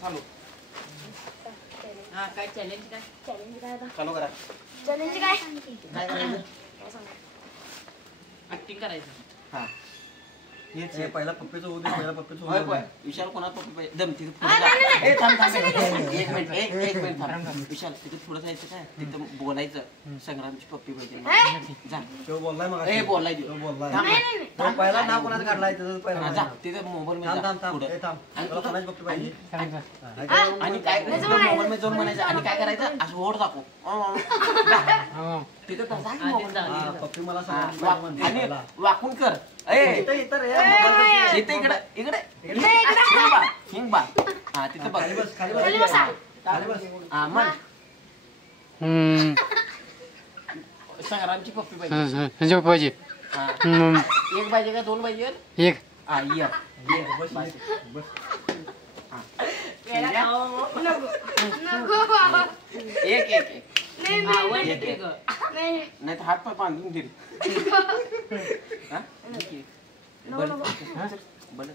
चालू हा काय चॅलेंज काय चालू करा चॅलेंज काय काय करायचं ऍक्टिंग करायचं हा हेच हे पहिला पप्पीचं होऊ दे पहिला पप्पीचं होय होऊ होय दे विशाल कोणाला पप्पी पाहिजे दम तिथे हा, नाही, नाही. ए थांब थांब एक मिनिट एक मिनिट थांब विशाल तिथे पुढे जायचं काय तिथं बोलायचं संग्रामची पप्पी पाहिजे जा तो बोललाय मग ए बोललाय तो देऊ बोललाय थांब नाही, नाही. तो पहिला नाव कोणाचं काढलाय त्याचं हा, पहिला जा तिथे मोबाईल थांब मध्ये थांब थांब पुढे ए थांब तुला कोणाची पप्पी पाहिजे आणि काय मोबाईल मध्ये जाऊन म्हणायचं आणि काय करायचं असं ओढ दाखव तिथे हा पप्पी मला सांग आणि वाकून कर ए इथं इथं रे इथे इकडे इकडे हिंग बा हा तिथे बघ खाली बस खाली खाली बस बसा. खाली बस हा मन संग्रामची पप्पी पाहिजे हा. एक पाहिजे का दोन पाहिजे हा ये बस बस नको बाबा एक एक एक नाही हा, नाही वन एक, ठीक एक. आहे. नाही नाही तर हात पाय बांधून देईल हा? बल- बल-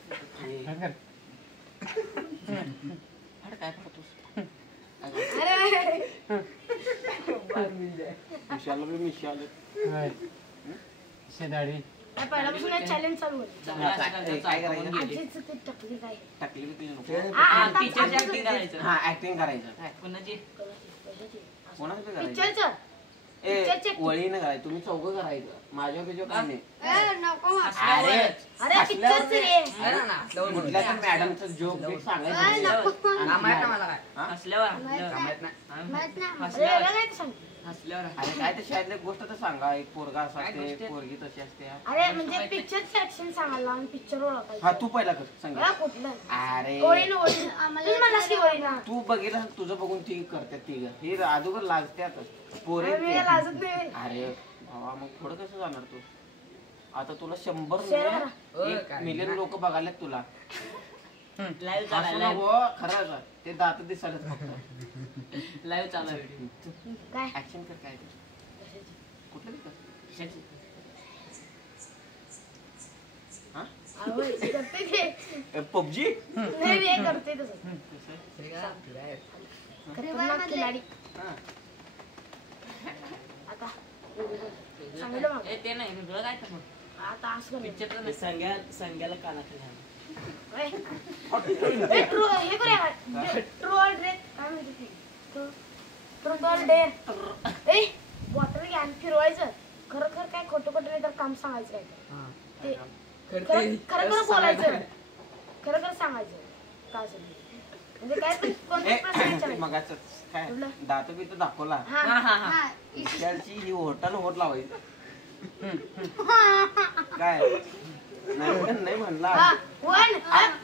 हाड काय करतोस अरे मिशाला बी मिशाल पहिल्यापासून चॅलेंज चालू आहे जमलं असं करायचं, काय करायचं? चालवून गेले. आजीचं ते टकली काय टाकली बी नको हा, टीचरची ऍक्टिंग करायचं हा ऍक्टिंग करायचं कुणाची कोणाचं बी करायचं पिक्चरचं ए पिक्चरची वळीनं करायचं तुम्ही चौघं करायचं माझ्या बिजो काय नाही नको अरे अरे पिक्चरचं रे कुठल्या तर मॅडमचं जोक बिक सांगायचं हा? हसल्यावर माहित नाही हसल्यावर. अरे काय सांग हसल्यावर अरे काय तर शाळेतली गोष्ट तर सांगा एक पोरगा असा काय असते गोष्ट? पोरगी तशी असते अरे म्हणजे पिक्चरचं ऍक्शन सांगायला आणि पिक्चर ओळखायचं हा तू पहिला कर सांग मला कुठलं अरे ओळीनं ओळीनं तुम्ही मला की ओळीनं तू बघितलं तुझं बघून ती करतात ती हे अगोदर लाजत्यात पोरे अरे मी लाजत नाही अरे भावा मग पुढं कसं जाणार तू आता तुला 100 शेअर मिलियन लोक बघायला तुला लाईव्ह असं चालायला नको खरंच आहे. ते दात दिसायला फक्त लाईव्ह चालू व्हिडिओ काय ऍक्शन कर काय ते कुठलं बी कर हा आवय, करते ते पबजी नाही रे करते तसं खतरनाक खिलाडी आता सांगितलं मग ए ते नाही वेगळं काय तर मग आता असं कर. पिक्चर तर संग्याला कानाखाली घाल. ओय. हे करूया ट्रू ऑर डेअर काय म्हणते ती true or dare a bottle घ्या आणि फिरवायचं खरं खरं काय खोटं खोटं नाही तर काम सांगायचं काय ते खरं खरं बोलायचं खरं खरं सांगायचं काय असेल ते. म्हणजे काय पण कोणते प्रश्न विचारायचे. मगाच काय कुठलं? दात बी तर दाखवला हा हा हा हा हा विशालची ही होटानं होट लावायचं काय नाही म्हणला हा वन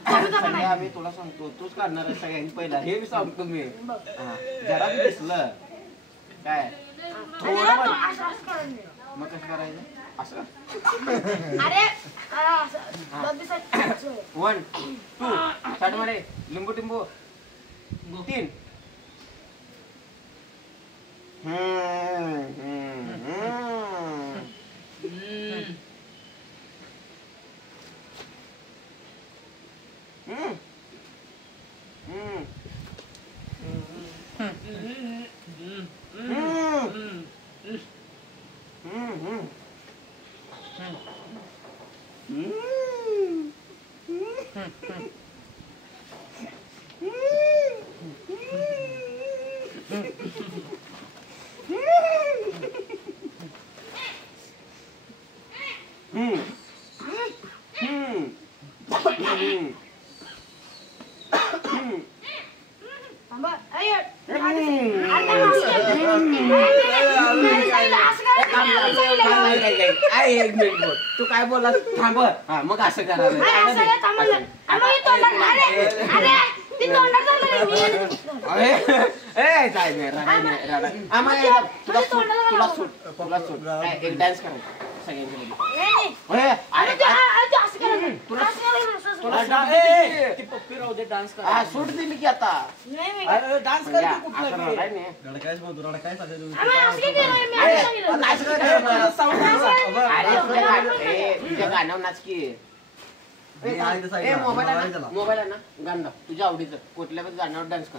कविता पण आहे. आम्ही तुला सांगतो तूच काढणार आहे सगळ्यांनी पहिला हे मी सांगतो मी बघ. हा, जरा बी दिसलं काय आणि थोडं ना तो पण असं करायचं नाही. मग कसं करायचं असं अरे असं दोन दिवसात 1 2 स्टार्ट मध्ये लिंबू टिंबू 3 तू काय बोला थांब हा मग असं करा तुला सूट एक डान्स करायचा पप्पी राहू दे डान्स कर हा सूट दिली की आता डान्स कर की कुठलं रडकायच मग तू रडकायच अरे तुझ्या गाण्यावर नाच की हे आहे ते side ए ला. मोबाईल आहे त्याला. ना मोबाईल आहे ना गाणं लाव. तुझ्या आवडीचं कुठल्या पण गाण्यावर डान्स कर.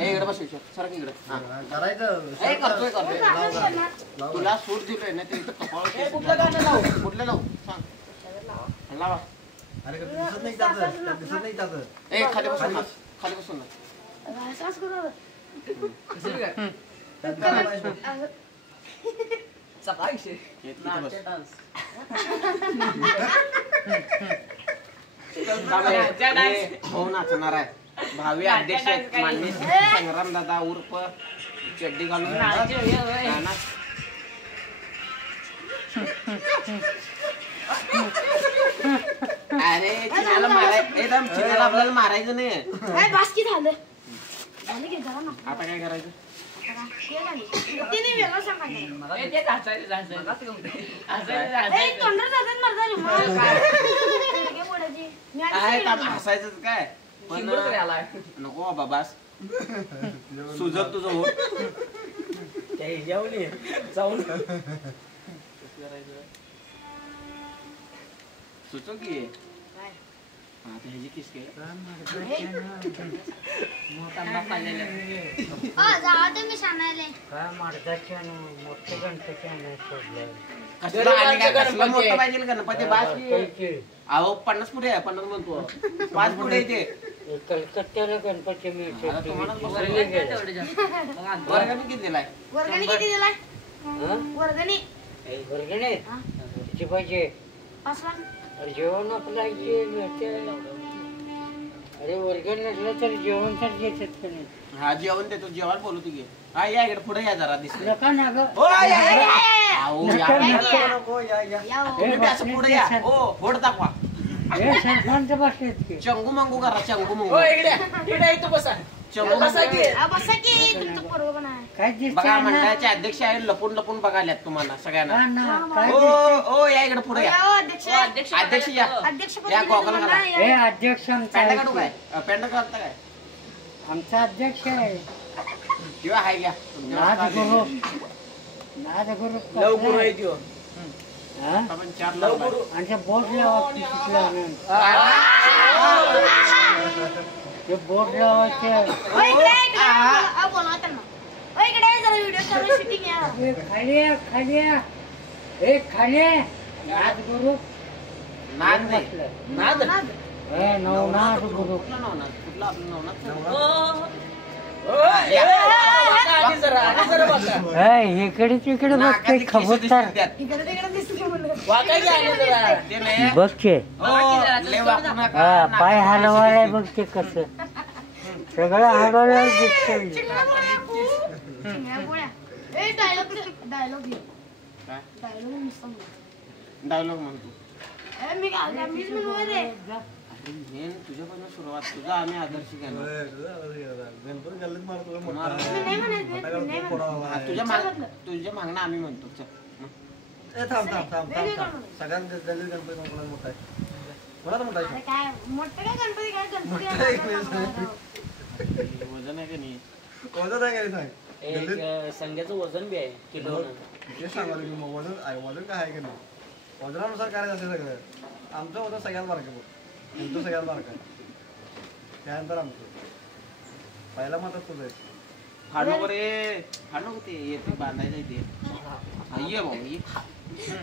ए इकडे बस विचार सर इकडे हा करायचं ए करतोय करतोय लाव. तुला सूट दिलोय ना ते इथं कपाळ कुठलं गाणं लावू? कुठलं लावू सांग लावा अरे का दिसत नाही त्याचं दिसत नाही त्याचं ए खाली बसून नाच खाली बसून नाच असंच करू आता. त्यात गाणं पाहिजे. सकाळी हे इथं बस. डान्स हो नाचणार आहे भावी अध्यक्ष आहेत मान्य संग्राम दादा उर्फ चड्डी घालून नाच. अरे चिन्याला एकदम चिन्याला आपल्याला मारायचं नाही काय बास्की झालं झालं की जरा ना आता काय करायचं तिने वेगळं सांगायचं ए, ते हसायचं, हसायचं. हसायचं, ए, हसायचं. तोंडावर जातात मरदा रे मग काय बोलायची मी आधी आहे सांगितलं. हसायचंच काय पण शिंगूड करायला. नको बाबा बास सुजब तुझं होत त्या ह्याच्यावर ये. जाऊन सुचव की काय? आता ह्याची किस काय मोठा पाहिलेला. जावा तुम्ही सांगायले कसला आणि काय कसला मोठा पाहिजे गणपती बास की अहो 50 फुटे आहे 50 म्हणतो 5 फुटे येते कलकत्त्याला गणपती मिळते आता तुम्हाला वर्गणी काय तेवढे जास्त? मग आणतो. वर्गाने किती दिलाय वर्गणी किती दिलाय वर्गणी वर्गणे हा? किती पाहिजे 5 लाख अरे जेवण आपलं इथे मिळते अरे वर्गण नसलं तर जेवण तर देतात का नाही हा जेवण देतो जेवण बोलू घे हा या इकडे पुढे या जरा दिसलं नका ना ग हो या, या, या. अहो, या, या, या. या. नको या या या हो. तुम्ही बी असं पुढे या हो होड दाखवा हे सरपंच बसलेत की चंगू मंगू करा चंगू मंगू हो, इकडे इकडे इथं बसा. चंगू बसा मंगू की. बसा की तुमचं पोरगं पण आहे काय बघा दिसतंय ना मंडळाचे अध्यक्ष आहे लपून लपून बघायल्यात तुम्हाला सगळ्यांना हा ना काय हो हो या इकडे पुढे या हो, अध्यक्ष हो, अध्यक्ष अध्यक्ष या अध्यक्ष या गॉगल घाला. हे अध्यक्ष आमचा पॅन्ट आहे काढू की. काय पॅन्ट घालता काय आमचा अध्यक्ष आहे किंवा हाय घ्या नादगुरु नादगुरु लवकर आहे त्यो. हा आपण 4 लवकर. लाख आमच्या बोर्ड लावायचं आनंद ते बोर्ड लावायचे बोला त्यांना ओ, इकडे ये जरा व्हिडिओ चालू शूटिंग या ए, खाली ये, खाली ये. ए खाली ये. नादगुरु नाद नाही बसलं. नाद. ए नवनाथ गुरु कुठला नवनाथ कुठला आपलं नवनाथ हो. हो, ए, बसा, आणि जरा बसा. ए इकडे तिकडे बघते नाकाची केस खबरदार दिसतात त्यात. इकडे तिकडे दिसते म्हणलं वाकायची आणि जरा. ते नाही बघते हो, लय वाकू नका. हा पाय नाकाची हलवायला बघते कसं सगळं हलवायला दिसतंय चिंगळ्या गोळ्या ए डायलॉग घे काय? डायलॉग नुसतं म्हण. डायलॉग म्हणतो ए मी काय मीच म्हणू रे मेन तुझ्यापासून सुरुवात तुझा आम्ही आदर्श घेणार गणपती गल्लीत मारतो मी नाही म्हणत मी नाही म्हणत हा, तुझ्या मागणं आम्ही म्हणतो चल मग. थांब थांब थांब थांब थांब सगळ्यांना गल्लीत गणपती कोणाला मोठा आहे कोणाचा मोठा अरे आहे काय मोठं काय गणपती काय गणपती मोठं आहे आहे आपलं की नाही? सांगणार. वजन आहे का नाही कोणाचं आहे काय सांग एक संध्याचं वजन बी आहे किलोनं. ते सांगायला की मग वजन आहे वजन काय आहे की नाही वजनानुसार करायचं असते सगळं आमचं वजन सगळ्यात बारकं बघ तुमचं सगळ्यात बारकं त्यानंतर आमचं पहिला मात्र तुझं आहे हाडू रे हाडू ते येते बांधायचं इथे हा, ये भाऊ ये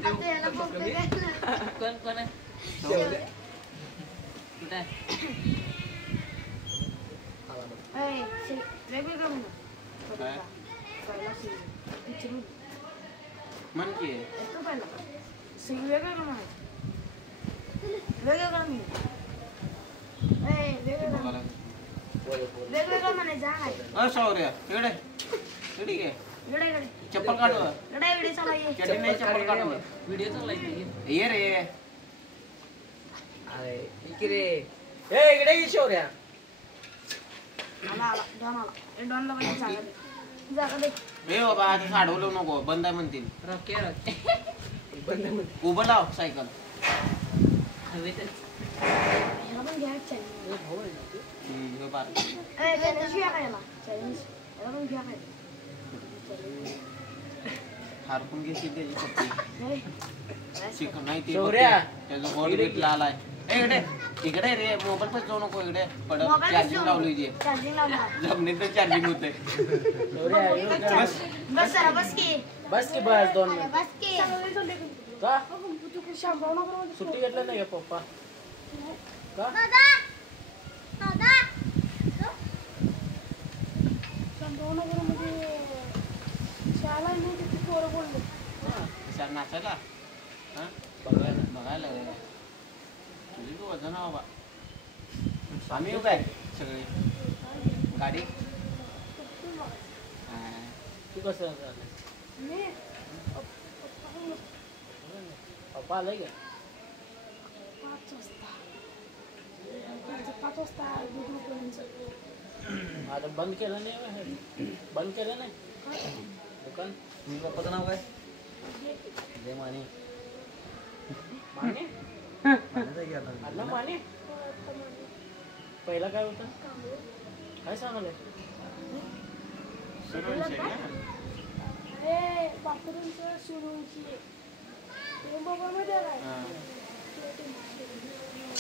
आता याला बोलतोय काय? कोण आहे? कुठं आहे? ए, वेगवेगळं म्हणू काय? पहिला सी विचारून म्हण की येतो पहिला सी वेगवेगळं म्हणा वेगवेगळं म्हणू ए वेगवेगळं बघायला. वेगवेगळं म्हणायचं आहे अ शौर्य इकडे इकडे घे इकडे इकडे चप्पल काढ इकडे इकडे चला ये चड्डी नाही चप्पल काढ व्हिडिओ चांगला आहे की? ये रे अरे, इकडे. ए, इकडे ये शौर्या. आला आला डॉन आला ए डॉनला पण जागा दे जागा दे ए बाबा आता साडवलं नको बंद आहे म्हणतील रॉके, रॉके. बंद मध्ये. उभं लाव सायकल हवेतच. ह्याला पण घ्या चॅलेंज हे भाऊ आहे ना तू? हे बार ए चॅलेंज घ्या काय याला चॅलेंज याला पण घ्या काय हारपून घेशील त्याची पप्पी ए चिकन नाही ते शौर्या. बघ. त्याचा गोड बीट लाल आहे इकडे इकडे रे मोबाईल पण जाऊ नको इकडे पडत मोबाईल चार्जिंग लावली जे चार्जिंग लावला जमिनीत चार्जिंग होते बस जरा बस की बस की बस 2 मिनिट बस की का सुट्टी घेतलं नाही का पप्पा का कशाला नाचायला हा बघायला बघायला तुझी तू वजन आहे बाबा आम्ही येऊ काय सगळे गाडी तू कसं झालं पप्पा आलाय का 5 वाजता आता बंद केलं नाही बंद केलं नाही दुकान तुमच्या पप्पाचं नाव काय जय माने माने मानेचं आहे की आता अण्णा माने पहिला काय होतं काय सांगायला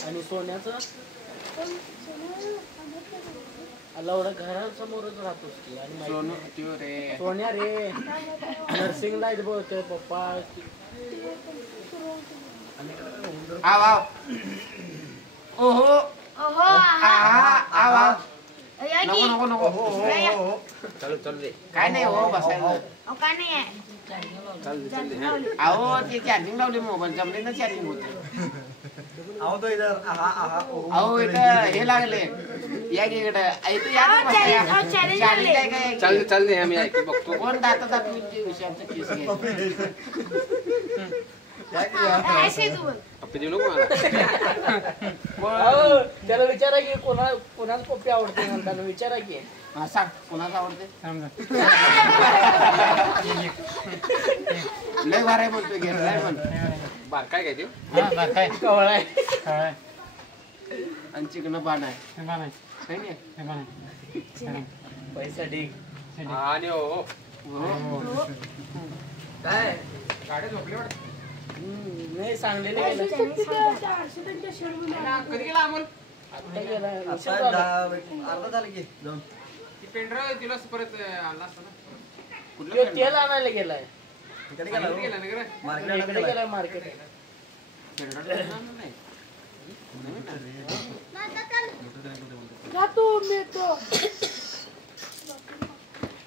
आणि सोन्याचं एवढं घरासमोरच राहतोस की आणि सोनू माहिती त्यो रे सोन्या रे नर्सिंगला आहेत बघ ते पप्पा आव आव ओहो ओहो आव आव या नको की नको नको चल चल रे काय नाही हो बसायचं अहो काय नाही आहे अहो ते चार्जिंग लावली मोबाईल जमले ना चार्जिंग होते आहो तो इधर आहा आहा अहो इथं हे लागले या की इकडे इथं या की बसा. challenge Challenge लागले. काय चाल दे आम्ही ऐकू बघतो कोण दातात आपली विषयाचं केस घ्यायचं तू पप्पी देऊ नको मला अहो, त्याला विचारा की कोणाच पप्पी आवडते म्हणताना विचारा की हा सांग कोणाचं आवडते लय भारी आहे म्हणतोय घेतलाय म्हण बार काय ते कवळा आहे आणि चिकन पान आहे है नी? पैसा ढीग आणि हो हो. काय गाडी झोपली वाटत नाही सांगलेले गेलं कधी गेला अमोल आता गेला आता उशीर झाला. अर्धा झालं की जाऊन ती पेंढरा तिला परत आणला असता ना कुठलं त्यो friend? तेल आणायला गेलाय इकडे गेला गेला ना का इकडे गेलाय मार्केट Friend ला जाणार नाही.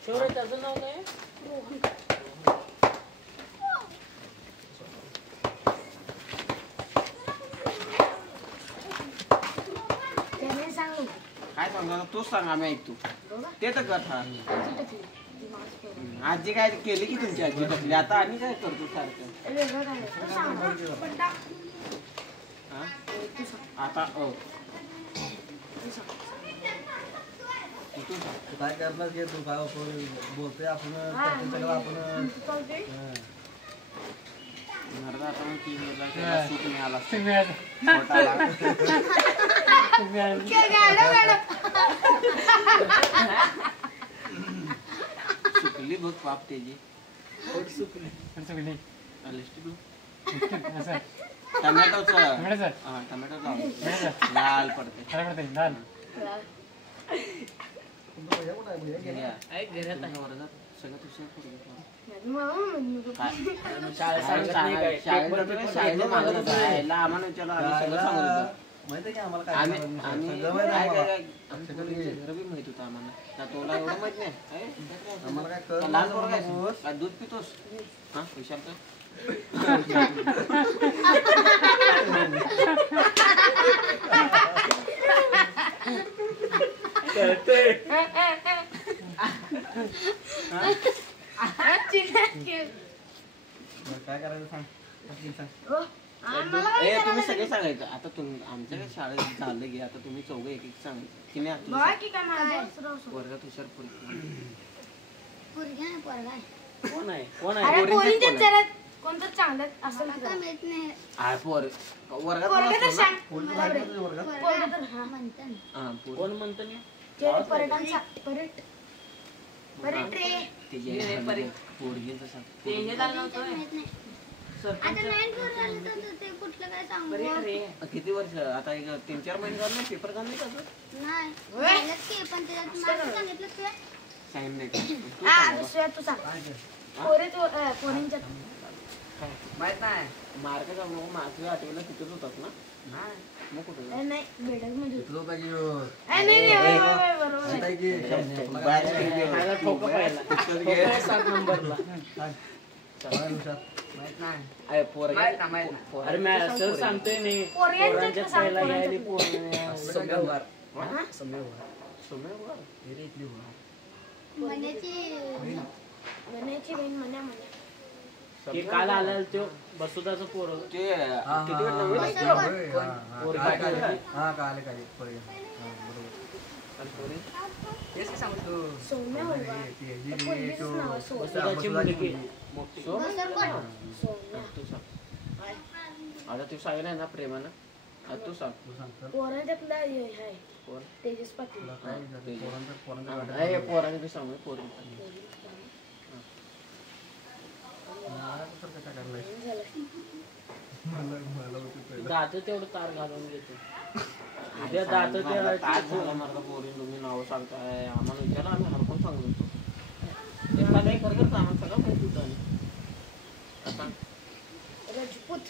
शेवट त्याचं नाव काय काय सांगतो तूच सांग आम्ही ऐकतो ते तर कर हा आजी काय केली की तुमची आजी बसली आता आम्ही काय करतो सारखं हा? आता हो तू सांग. तू काय करणार की तू काय बोलतोय आपण करतोय सगळं आपण मर्दा आता मग 3 वर्षाला सूट मिळाला पोटाला. सुकली बघ पाप त्याची लिस्टिक टमॅटोचं हा टमॅटो लाल पडते तुमचं भैया कुठं आहे भैया गेला? आहे घरात आहे वर्गात सगळं तुझं करून शाळेला मागत होता आम्हाला विचारलं आम्ही सगळं सांगत होतो माहिती आहे की आम्हाला काय आम्ही करायचं? आम्ही सगळं माहिती आहे आम्हाला. आमचं घर बी माहित होतं आम्हाला का तुला एवढं माहित नाही आम्हाला काय का कळलं लहान नाही पोरगा बाबा. आहेस? का दूध पितोस हा विशाल का बरं, काय करायचं सांग पटकन सांग. ए तुम्ही सगळे सांगायचं आता तुम्ही आमच्या काय शाळेत झालं की आता तुम्ही चौघं एक एक सांगायचं की नाही तुला वर्गात हुशार पोरगी. कोण आहे कोण आहे अरे पोरींचं पोरींच्या कोण आहे? जरा कोणतं चांगलं असेल की जरा. आ, पोर वर्गात पोरगं तर नसतो ना? सांग. पोलीस आहे का तुझ्या वर्गात? पोरगं तर हा. हा, पोर. कोण म्हणतं नाही ते पर्यटनचा पर्यट रे त्याची पोरगीचं सांग. आता नाही झालं तर ते कुठलं काय सांगू किती वर्ष आता एक 3-4 महिने झाले पेपर झाले का अजून? नाही झालं की पण त्याच्यात मला सांगितलं ते सांगितलं नाही का? तू हा सांग दुसऱ्या तू सांग काय ते? पोरींच्या माहित नाही मार्क जाऊ नको मार्क आठवीला तिथेच होतात ना मग कुठे नाही बेडक मध्ये इथं होता की नाही बरोबर आहे. आता आहे की बाहेर गेली. मला ठोका पाहिला. पुस्तक ठोका घे. आहे 7 नंबरला. काय? काय हुशार? अरे पोरं माहित नाही. पोरं- अरे मॅ सर सांगतोय नाही पोरींच्या पोरांच्यात सांग, पहिला पोरांच्यात. यायली पोरं. सौम्य उभार. हा? सौम्य उभार. सोम्या उभा. हे रे इथली उभार. मण्याची म्हणायची बहीण म्हण्या की काल आलेला तो बसुदाचं पोरं. ते हा, किती वेळ हा, नवीन हा, आहे? हा, होय, हा, हा. पोरं काले, काय काले. हा, काले, काले. पोरं. हा, बरोबर. आणि पोरी? तेच की सांगतो. सौम्या अरे, उभा. ती- ही- ही- पोरगीचंच तो- नाव आहे, सौम्या. बसुदाची बसुदाची मुलगी. मोठी सौम्या तू सांग आता तू सांगितलं ना प्रेमानं आता तू सांग तू सांग तर. पोरांच्यातला हे आहे कोण तेजस पाटील तुला काय झालं? पोरांचं वाटत नाही पोराने बी सांगू पोरी मला तर काय टाकायला लागलं? झालं मला होतं पहिलं. दात तेवढं तार घालून घेतो उद्या दात ते तास झाला मला पोरी तुम्ही नाव सांगताय आम्हाला विचारा आम्ही हरकून सांगू शकतो ते मला खरं करतं आम्हाला सगळं माहिती होतं आता रजपूत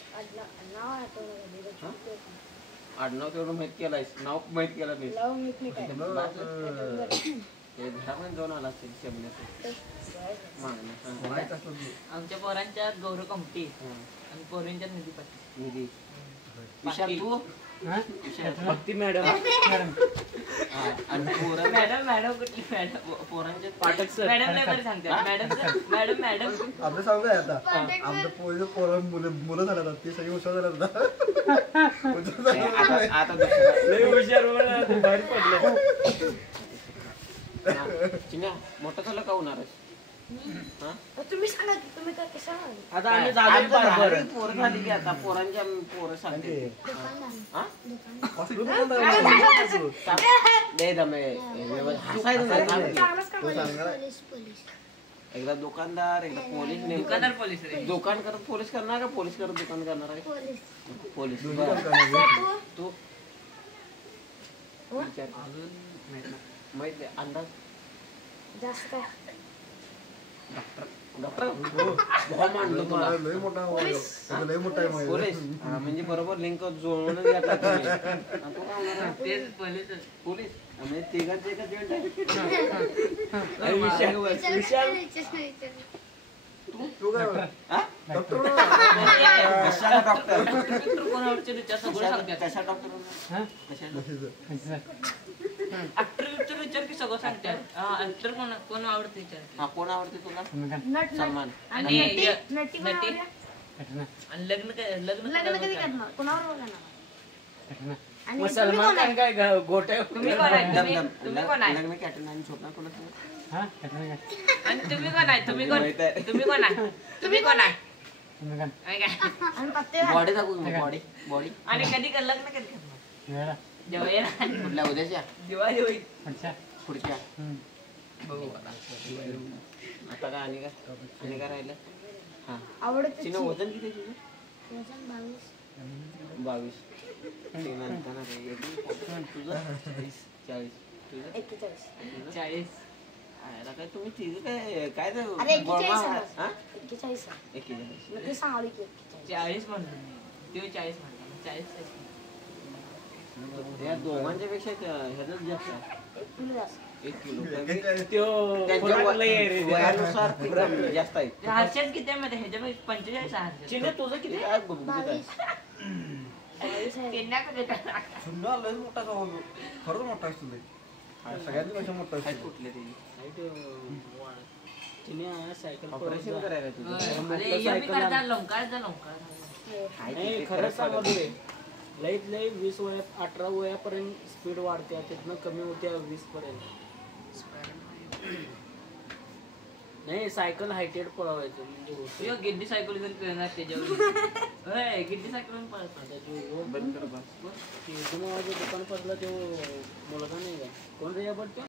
नाव आठवलं नाही, रजपूत आडनाव तेवढं माहित केलायस नाव माहित केलं नाही लव मिट मिट आहे ते घरापर्यंत जाऊन आला असेल शेमण्याचं मागणं माहित असलं की. आमच्या पोरांच्यात गौरव कमटी हां आणि पोरींच्यात निधी पाटील. निधी विशाल तू विशाल भक्ती मॅडम हा, आणि पोरं मॅडम कुठली मॅडम पोरांचे पाठक सर मॅडम नाही बरं सांगतात मॅडम आपलं सांगू काय आता आमचं पोरं मुलं झाल्यात आता. ते सगळे हुशार झाल्यात आता. हुशार झाल्यात. आता आता दुसरं लय हुशार म्हणा, बाहेर पडलं हा, चिन्या मोठं झालं का होणार तुम्ही सांगा की तुम्ही काय कसं सांगा आता आम्ही झालो बरोबर पोरं झाली की आता पोरांच्या पोरं सांगते हा? हॉस्पिटल पण नाही तू. दे दमे हसायचं नाही थांब की. चांगलंच काम तो सांग ना. पोलीस एकदा दुकानदार एकदा पोलीस दुकानदार नेमकं पोलीस रे दुकान करत पोलीस करणार का पोलीस करत दुकान करणार आहे पोलीस पोलीस दोन्ही बरं. काम करणार. तू विचार माहित आहे अंदाज जास्त काय डॉक्टर भाव मांडलो तुला लय मोठा आहे. तो लय मोठा आहे माझ्या. पोलीस हा, म्हणजे बरोबर लिंक जुळवूनच घेतात तुम्ही. आणि तू काय होणार आहे? तेच पोलीस पोलीस हा, म्हणजे तिघांचं एकच joint आहे. तू काय बरं? हा? डॉक्टर कशाला डॉक्टर कोण आवडते विचार सगळं सांगतात कशा डॉक्टर कशा ऍक्टर विचार की सगळं सांगतात ऍक्टर कोण आवडते विचार हा कोण आवडते तुला नट सलमान आणि आणि नटी पण नटी? आवडल्या? आणि लग्न लग्न कधी करणार कोणावर करणार आणि मग तुम्ही सलमान कोण खान आहे? काय गोट्या तुम्ही कोण आहे दम तुम्ही दम तुम्ही कोण आहे लग्न कॅटरीन आणि झोपणार कोणाचं आणि तुम्ही कोण आहे तुम्ही कोण माहित आहे. तुम्ही कोण आहे तुम्ही कोण आहे काय काय? आणि पत्ते बॉडी दाखवू बॉडी बॉडी आणि कधी लग्न कधी करणार जेव्हा येणार कुठल्या उद्याच्या दिवाळी होईल पुढच्या बघू आता काय आणि काय राहिलं हा आवडते चिन्ह वजन किती आहे तुझं 22 ते नंतर काय येते तुझं 40 तुझं 41 40 आयला काय तुम्ही तिघं काय काय ते अरे 41 गोळमा- समज. हा? 41 आहे. 41. मग ते सांगाली की 41. 40 म्हणतो मी ते 40 म्हणतो 40 या दोघांच्या पेक्षा ह्याच जास्त आहे 1 किलो जास्त 1 किलो त्यो त्यांच्या फुलाट लय आहे रे. वयानुसार ते कमी जास्त आहे हर्षद किती आहे मध्ये ह्याच्यामध्ये 45 आहे हर्षद चिन्ह तुझं किती काय गुबगुबीत आहे 22 आहे. त्यांना कधी करणार? सुंदर लय मोठा आहे बाबा. खरंच मोठा आहे तुझे सगळ्यांनी पेक्षा मोठा काय आहे कुठले ते चिन्ह सायकल ऑपरेशन करायला तुझं अरे ये मी करता लवकर जा लवकर नाही खरं सांगतोय लईत लई 20 वया 18 वयापर्यंत स्पीड वाढते तिथनं कमी होते 20 पर्यंत नाही सायकल हायटेड पळवायचं म्हणजे होतं. यो गिड्डी सायकल घेऊन फिरणार त्याच्यावर होय गिड्डी सायकल घेऊन पळतात आता जो बंद कर बस माझं दुकान पडलं तो मुलगा नाही का कोण रे या पडतो